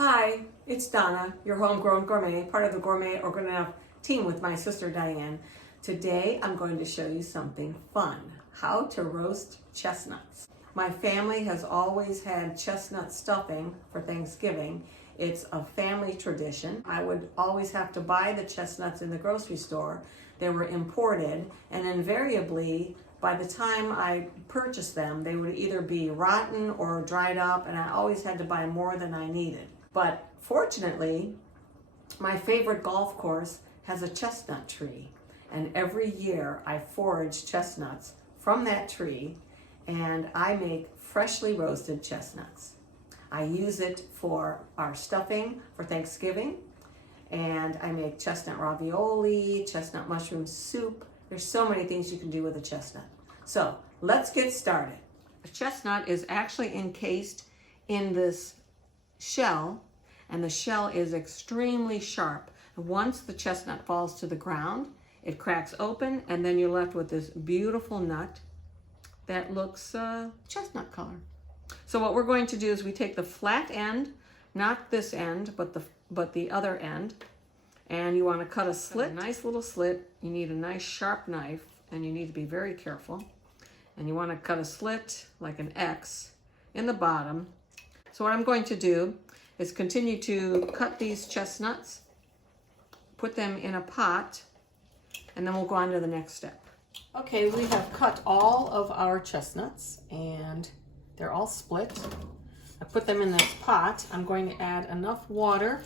Hi, it's Donna, your homegrown gourmet, part of the Gourmet Organic team with my sister Diane. Today I'm going to show you something fun, how to roast chestnuts. My family has always had chestnut stuffing for Thanksgiving. It's a family tradition. I would always have to buy the chestnuts in the grocery store. They were imported, and invariably by the time I purchased them, they would either be rotten or dried up, and I always had to buy more than I needed. But fortunately, my favorite golf course has a chestnut tree, and every year I forage chestnuts from that tree, and I make freshly roasted chestnuts. I use it for our stuffing for Thanksgiving, and I make chestnut ravioli, chestnut mushroom soup. There's so many things you can do with a chestnut. So let's get started. A chestnut is actually encased in this shell, and the shell is extremely sharp. Once the chestnut falls to the ground, it cracks open, and then you're left with this beautiful nut that looks chestnut color. So what we're going to do is we take the flat end, not this end, but the other end, and you want to cut a slit, a nice little slit. You need a nice sharp knife, and you need to be very careful. And you want to cut a slit like an X in the bottom. So what I'm going to do is continue to cut these chestnuts, put them in a pot, and then we'll go on to the next step. Okay, we have cut all of our chestnuts and they're all split. I put them in this pot. I'm going to add enough water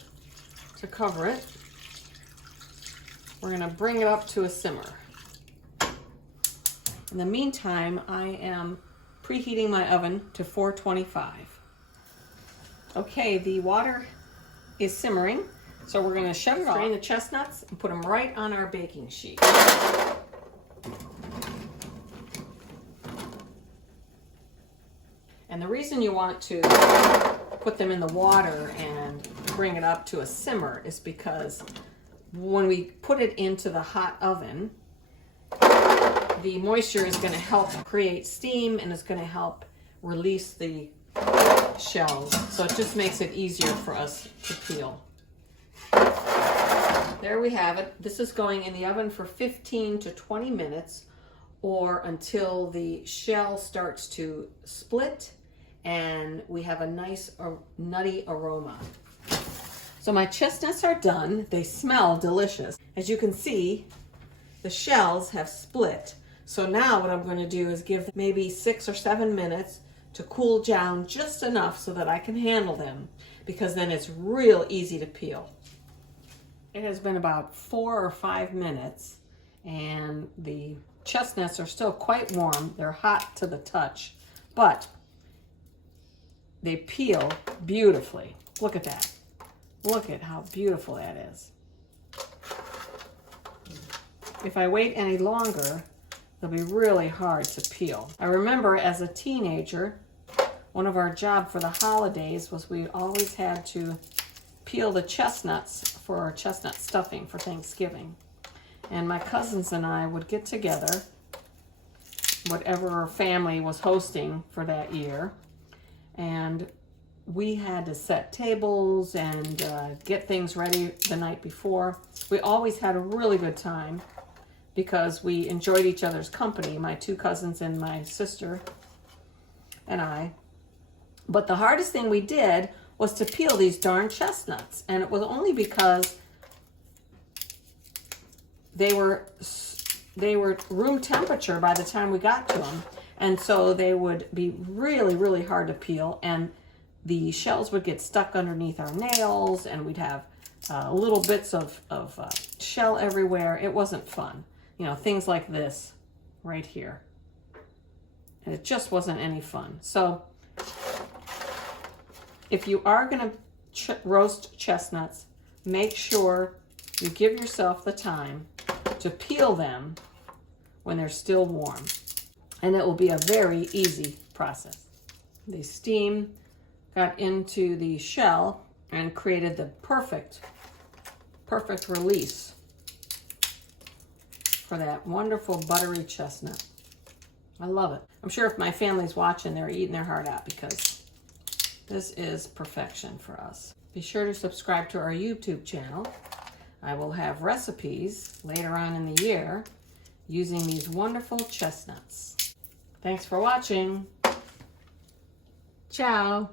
to cover it. We're going to bring it up to a simmer. In the meantime, I am preheating my oven to 425. Okay, the water is simmering, so we're going to shut it off, drain the chestnuts, and put them right on our baking sheet. And the reason you want to put them in the water and bring it up to a simmer is because when we put it into the hot oven, the moisture is going to help create steam, and it's going to help release the shells. So it just makes it easier for us to peel. There we have it. This is going in the oven for 15 to 20 minutes, or until the shell starts to split and we have a nice nutty aroma. So my chestnuts are done. They smell delicious. As you can see, the shells have split. So now what I'm going to do is give maybe 6 or 7 minutes to cool down just enough so that I can handle them, because then it's real easy to peel. It has been about 4 or 5 minutes, and the chestnuts are still quite warm. They're hot to the touch, but they peel beautifully. Look at that. Look at how beautiful that is. If I wait any longer, they'll be really hard to peel. I remember as a teenager, one of our jobs for the holidays was we always had to peel the chestnuts for our chestnut stuffing for Thanksgiving. And my cousins and I would get together, whatever our family was hosting for that year, and we had to set tables and get things ready the night before. We always had a really good time because we enjoyed each other's company, my 2 cousins and my sister and I. But the hardest thing we did was to peel these darn chestnuts, and it was only because they were room temperature by the time we got to them, and so they would be really, really hard to peel, and the shells would get stuck underneath our nails, and we'd have little bits of shell everywhere. It wasn't fun. You know, things like this right here. And it just wasn't any fun. So if you are going to roast chestnuts, make sure you give yourself the time to peel them when they're still warm. And it will be a very easy process. The steam got into the shell and created the perfect release for that wonderful buttery chestnut. I love it. I'm sure if my family's watching, they're eating their heart out because This is perfection for us. Be sure to subscribe to our YouTube channel. I will have recipes later on in the year using these wonderful chestnuts. Thanks for watching. Ciao.